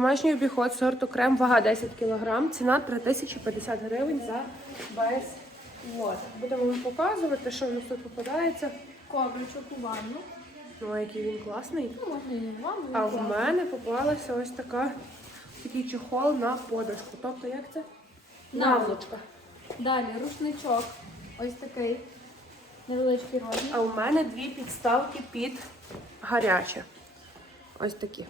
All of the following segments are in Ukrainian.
Домашній обіход сорту крем, вага 10 кг, ціна 3050 гривень за весь лот. Будемо вам показувати, що в нас тут попадається. Ковричок у ванну. Ну, який він класний. Ну, ванну. А в мене попалася ось така такий чехол на подушку. Тобто, як це? Наволочка. Далі рушничок. Ось такий невеличкий розмір. А у мене дві підставки під гаряче. Ось такі.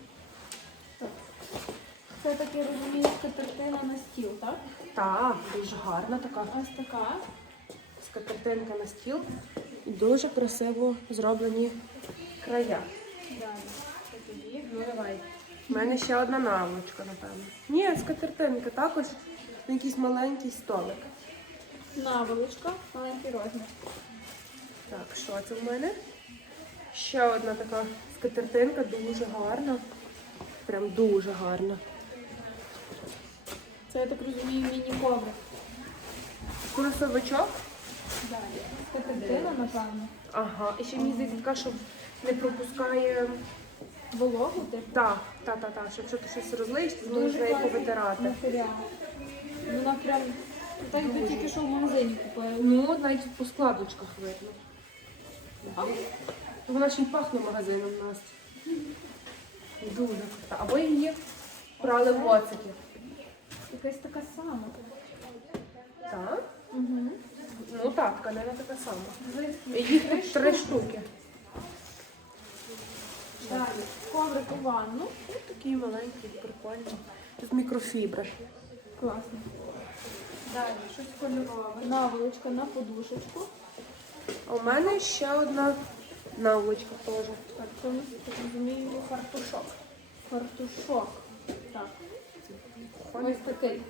Це таке розумію, скатертина на стіл, так? Так, дуже гарна така Ось така. скатертинка на стіл. І дуже красиво зроблені края. Далі. Це тоді. Ну давай. У мене ще одна наволочка, напевно. Ні, скатертинка також на якийсь маленький столик. Наволочка, маленький розмір. Так, що це в мене? Ще одна така скатертинка, дуже гарна. Прям дуже гарна. Це, я так розумію, міні-коврик. Курсовичок. Далі. Скатертина, напевно. Ага. І ще мені здається така, що не пропускає. Вологу, типу. Так, так, так, так, щоб що ти щось розлиєш, ти зможеш нею класний повитирати. матеріал. Вона прям так би тільки що в магазині купила. Ну, навіть по складочках видно. Ну, Вона ще й пахне магазином Настя. Дуже крута. Або її брали в оцеті. Якась така сама. Так? Угу. Ну так, тканина така сама. Їх тут три штуки. Далі. Коврик у ванну. Ось такі маленькі, прикольні. З мікрофібри. Класно. Далі, щось кольорове. Наволочка на подушечку. А у мене ще одна наволочка теж. Так, це розумію, фартушок. Фартушок. Так. Ось такий.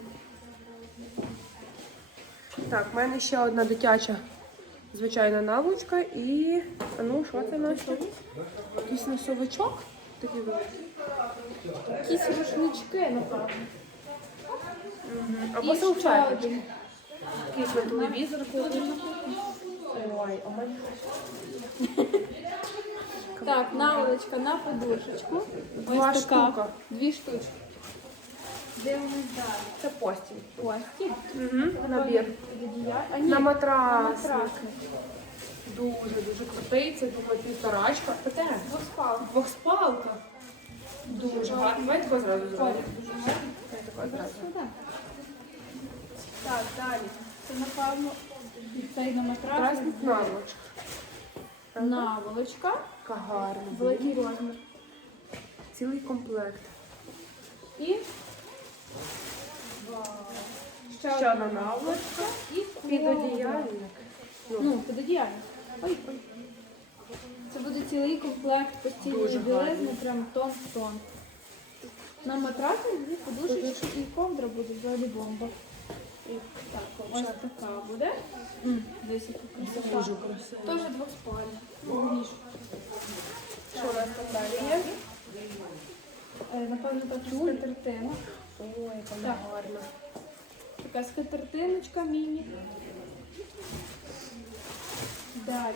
Так, в мене ще одна дитяча звичайна наволочка і. А ну, що це Настя? Якийсь носовичок? Такий. Якісь рушнички, напевно. Або салфеточки. Якийсь на телевізор кладуть. Ой, мене Так, наволочка на подушечку. Два штука. Дві штучки. Дивимось далі. це постіль. Постіль. Угу. Набір. А ні, На матрас. Дуже дуже крутий. Це думаю, півторачка. Таке. Двоспалка. Двохспалка. Дуже гарно. Давай тако зразу зробимо. дуже. Давай зразу. Так, далі. Це, напевно, цей на. Красник наволочка. Наволочка. Яка гарна. Великий розмір. Цілий комплект. І ще, одна наволочка. і Під Ну, підодіяльник. Ой, ой. Це буде цілий комплект постільної Дуже білизни, прям тон в тон. На матрасі дві подушечки і ковдра буде взагалі бомба. І так, ось така буде. Десь яка. Теж двоспальня. Ніж. Що у нас там далі є? Е, Напевно, так скатертина. Ой, яка вона Так. гарна. Така скатертиночка міні. Далі.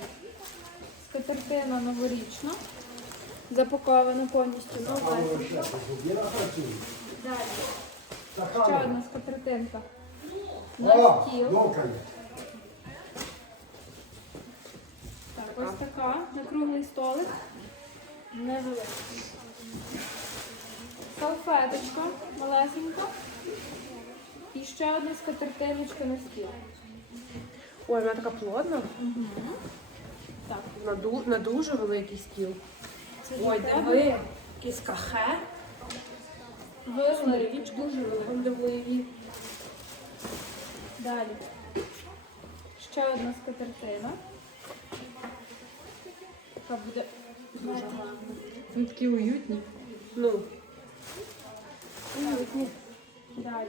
Скатертина новорічна. Запакована повністю новесенька. Далі. Ще одна скатертинка. На О, стіл. Так, ось така. На круглий столик. Невелика. Салфеточка малесенька. І ще одна скатертиночка на стіл. Ой, вона така плотна. Так, На, ду- на дуже великий стіл. це Ой, диви, якийсь кахе. Вилили. Річ дуже велика. Далі. Ще одна скатертина. Яка буде дуже гарна. Вони такі уютні. Ну. Далі.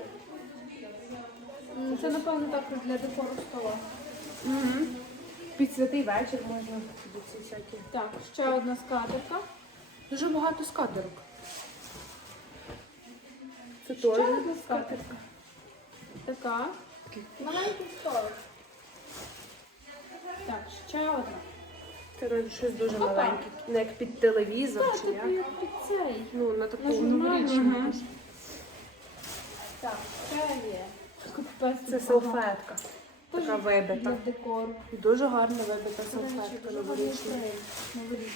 Це, напевно, також для декору стола. Угу. Під святий вечір можна собі ці всякі. Так, ще одна скатерка. Дуже багато скатерок. Це Ще теж одна скатерка. Така. Маленький столик. Так, ще одна. Це щось дуже Опа. маленьке. Не як під телевізор Так, чи як. під цей. Ну, на таку На новорічну. Мгм. Пестик. Це салфетка. Така вибита. Для декору. Дуже гарна вибита салфетка новорічна.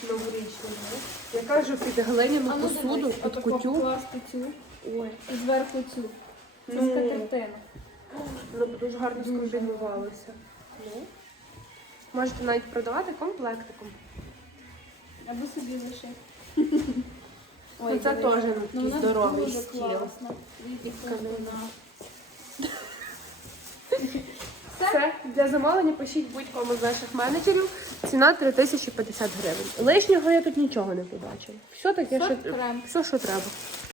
Новорічна. Я кажу, під глиняну ну посуду, під кутю. Ой, і зверху цю. Це Ну. скатертина. ну дуже гарно Дуже скомбінувалося. Ну. Можете навіть продавати комплектиком. Або собі лиши. Ну, це дивись. теж ну, Ну, такий здоровий стіл. Все, для замовлення пишіть будь-кому з наших менеджерів. Ціна 3050 гривень. Лишнього я тут нічого не побачила. Все таке, що, все, що треба.